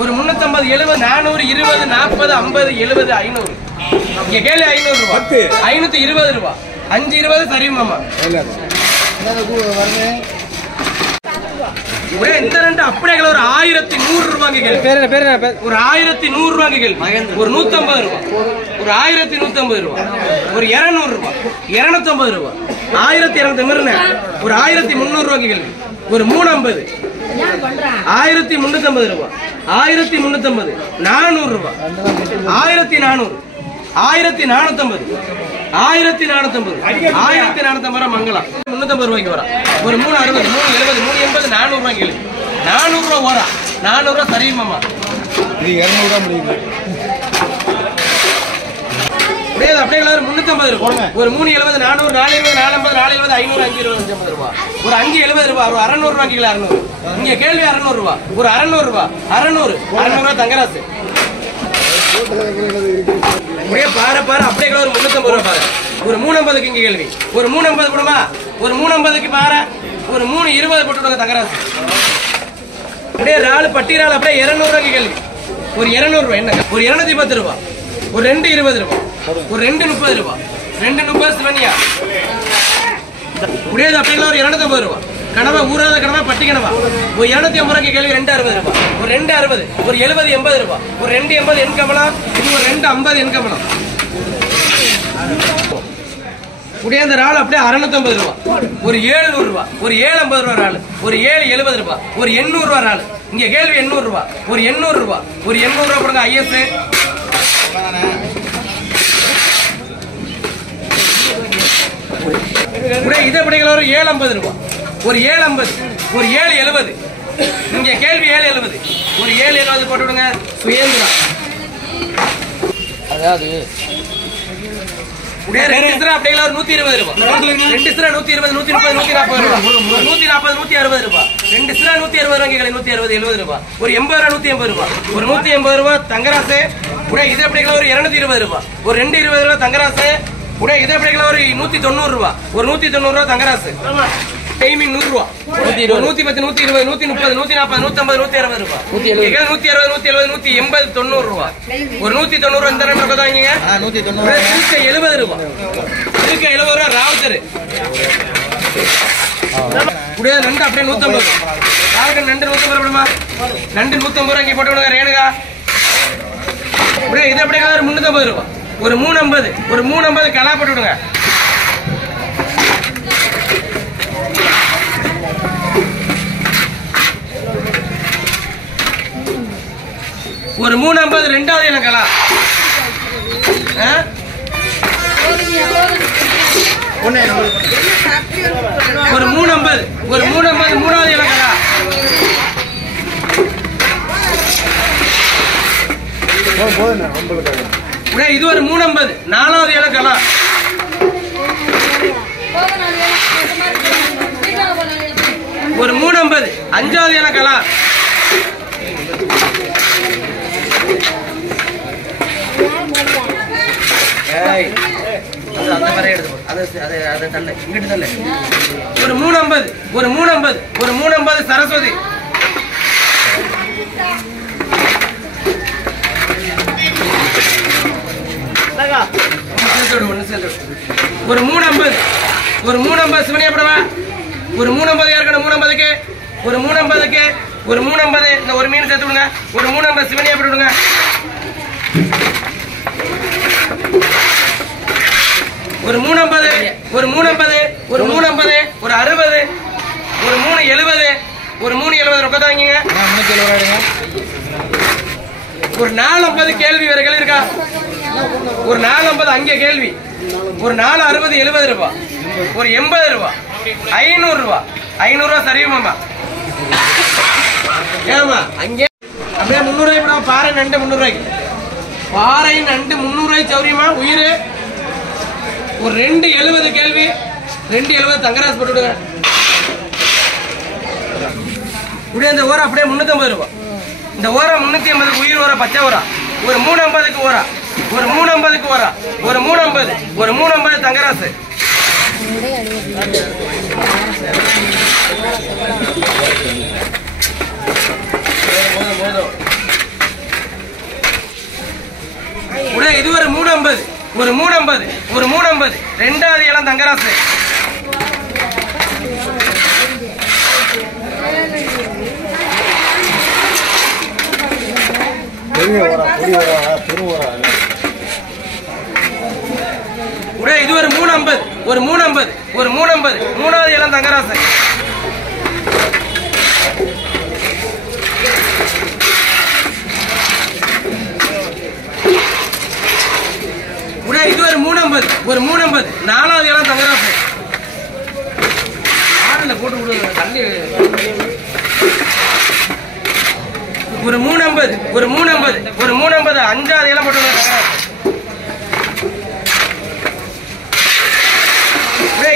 ஒரு 350 70 400 20 40 50 70 500. இங்க கேளு 500 ரூபாய் 520 ரூபாய் 520 சரி மாமா. ஒரே இந்த ரெண்டு அப்படியே ஒரு 1100 ரூபாய்க்கு கேளு. ஒரு 1100 ரூபாய்க்கு கேளு. ஒரு 150 ரூபாய் ஒரு 1150 ரூபாய் ஒரு 200 ரூபாய் 250 ரூபாய் 1200 ஒரு 1300 ரூபாய்க்கு கேளு. ஒரு 350 1350 ரூபாய் 1350 400 ரூபாய் 1400 1450 1450 1450 மங்கலம் 350 ரூபாய்க்கு வரா. ஒரு 360 370 380 400 ரூபாய்க்கு கேளு. 400 ரூபாய் வரா. 400 ரூபாய் சரி மாமா. இது 200 ரூபாய் முடியுது. அப்படியே 350 இருக்கும். ஒரு 370 400 420 450 470 500 520 550 ரூபாய் ஒரு 570 ரூபாய் ஒரு 600 ரூபாய்க்கு 600. இங்க கேள்வி 600 ரூபாய் ஒரு 600 ரூபாய் 600 ரூபாய் தங்கராசு. அப்படியே பாரு அப்படியே ஒரு 350 ரூபாய் பாரு. ஒரு 350க்கு இங்க கேள்வி. ஒரு 350 கொடுமா. ஒரு 350க்கு பாரு. ஒரு 320 போட்டுடுங்க தங்கராசு. அப்படியே ராள் பட்டி ராள் அப்படியே 200 ரூபாய்க்கு கேள்வி. ஒரு 200 ரூபாய் என்ன ஒரு 210 ரூபாய் ஒரு 220 ரூபாய் ஒரு 230 ரூபாய் 230 சிவனியா. அப்படியே அப்படியே ஒரு 250 ரூபாய் கனவா ஊராத கனவா பட்டி கனவா. ஒரு 250 ரூபாய்க்கு கேள்வி 260 ரூபாய் ஒரு 260 ஒரு 70 80 ரூபாய் ஒரு 280 என் கமலம். இது ஒரு 250 என் கமலம். அப்படியே அந்த ராள் அப்படியே 650 ரூபாய் ஒரு 700 ரூபாய் ஒரு 750 ரூபாய் ராள் ஒரு 770 ரூபாய் ஒரு 800 ரூபாய் ராள். இங்க கேள்வி 800 ரூபாய் ஒரு 800 ரூபாய் ஒரு 800 ரூபாய் கொடுங்க ஐஎஸ். இதை படிக்கல ஒரு 750 ரூபாய் ஒரு 750 ஒரு 770. இங்க கேள்வி 770 ஒரு 770 போட்டு விடுங்க சுயேந்திரா. அதாவது அப்படியே 120 ரூபாய் 120 120 130 140 ரூபாய் 140 160 ரூபாய் 160 ரூபாய்க்கு 160 70 ரூபாய் ஒரு 80 ரூபாய் 180 ரூபாய் ஒரு 180 ரூபாய் தங்கராசு. உடைய இதை படிக்கல ஒரு 220 ரூபாய் ஒரு 220 ரூபாய் தங்கராசு. உடைய இதை படிக்கல ஒரு 190 ரூபாய் ஒரு 190 ரூபாய் தங்கராசு. டைமிங் 100 ரூபாய் 110 120 130 140 150 160 ரூபாய் 160 170 180 90 ரூபாய் ஒரு 190 இந்த ரெண்டு ரூபாய் தாங்க. 170 ரூபாய் 70 ரூபாய் ராவுத்தர். அப்படியே நண்டு அப்படியே 150 யாருக்கு நண்டு 150 ரூபாய் நண்டு 150 ரூபாய் இங்கே போட்டு விடுங்க ரேணுகா. அப்படியே இதை அப்படியே ஒரு 350 ரூபாய் ஒரு 350 ஒரு 350 கலா போட்டு விடுங்க. ஒரு 350 ரெண்டாவது இலக்கலா ஒரு 350 ஒரு 350 மூணாவது இலக்கலா. இது ஒரு 350 நாலாவது இலக்கலா. ஒரு 350 அஞ்சாவது இலக்கலா. ஒரு 350 ஒரு 350 ஒரு 350 சரஸ்வதி. ஒரு 350 ஒரு 350 சிவனியப்படவா ஒரு 350 இருக்கணும் 350க்கு ஒரு 350க்கு ஒரு 350 இந்த ஒரு மீன் சேர்த்து விடுங்க. ஒரு 350 சிவனியப்பட விடுங்க. ஒரு 350 ஒரு 350 ஒரு 350 ஒரு 60 ஒரு 370 ஒரு 370 ரொக்க தாங்கிங்க. ஒரு 450 கேள்வி வேற கேள்வி இருக்கா. ஒரு 450 அங்கே கேள்வி ஒரு 460 70 ரூபாய் ஒரு 80 ரூபாய் 500 ரூபாய் 500 ரூபாய் சரியுமாமா. ஏமா அங்கே அப்படியே 300 ரூபாய் பாறை நண்டு 300 ரூபாய்க்கு பாறை நண்டு 300 ரூபாய் சௌரியமா உயிர். ஒரு 270 கேள்வி 270 தங்கராசு போட்டு விடுங்க. இப்படியே இந்த ஓரம் அப்படியே 350 ரூபாய் இந்த ஓரம் 350 உயிர் ஓரம் பச்சை ஓரம் ஒரு 350க்கு ஓரம் ஒரு 350க்கு ஓரம் ஒரு 350 ஒரு 350 தங்கராசு. போதும் 350 ஒரு 350 ஒரு 350 ரெண்டாவது இளம் தங்கராசு இது ஒரு 350 ஒரு 350 ஒரு 350 மூணாவது இளம் தங்கராசு இது ஒரு 350 ஒரு 350 நாலாவது இளம் தங்கராசு ஆறுல போட்டு விடுங்க தண்ணி ஒரு 350 ஒரு 350 ஒரு 350 அஞ்சாவது இளம் போட்டு தங்கராசு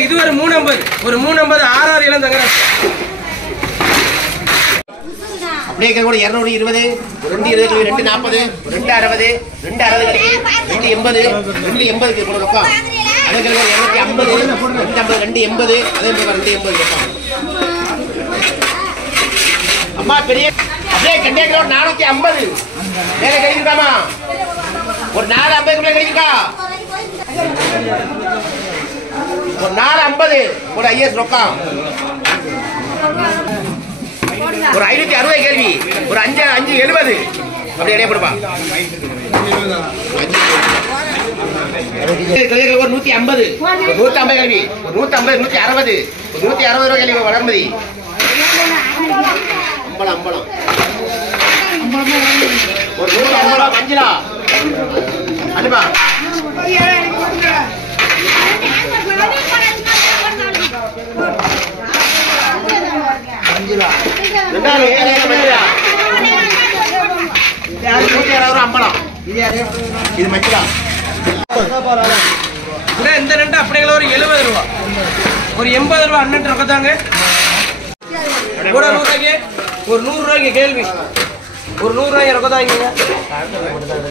இது ஒரு 350 ஒரு 350 ஆறாவது இளம் தங்கராசு அப்படியே கூட 220 220 240 260 260 280 280 கூட ரொக்கம் அதே 250 280 அதே 280 ரொக்கம் அம்மா பெரிய அப்படியே கண்டே கிலோ 450 மேல கிடைக்குதாமா ஒரு 450 மேல கிடைக்குதா ஒரு 450 கூட ஐஎஸ் ரொக்கம் ஒரு 560 கேள்வி ஒரு 570 அப்படி இடையே போடுப்பா ஒரு 150 கேள்வி ஒரு 150 160 160 ரூபாய் கேள்வி வளர்மதி அம்பலம் ஒரு 150 மஞ்சளா அனுப்பா அம்பலம் இது மஞ்சளா இந்த ரெண்டு அப்படிங்களா ஒரு 70 ரூபா ஒரு 80 ரூபா அண்ணன் ரொக்கத்தாங்க கூட 100 ரூபாய்க்கு ஒரு 100 ரூபாய்க்கு கேள்வி ஒரு 100 ரூபாய்க்கு ரொக்கத்தாங்க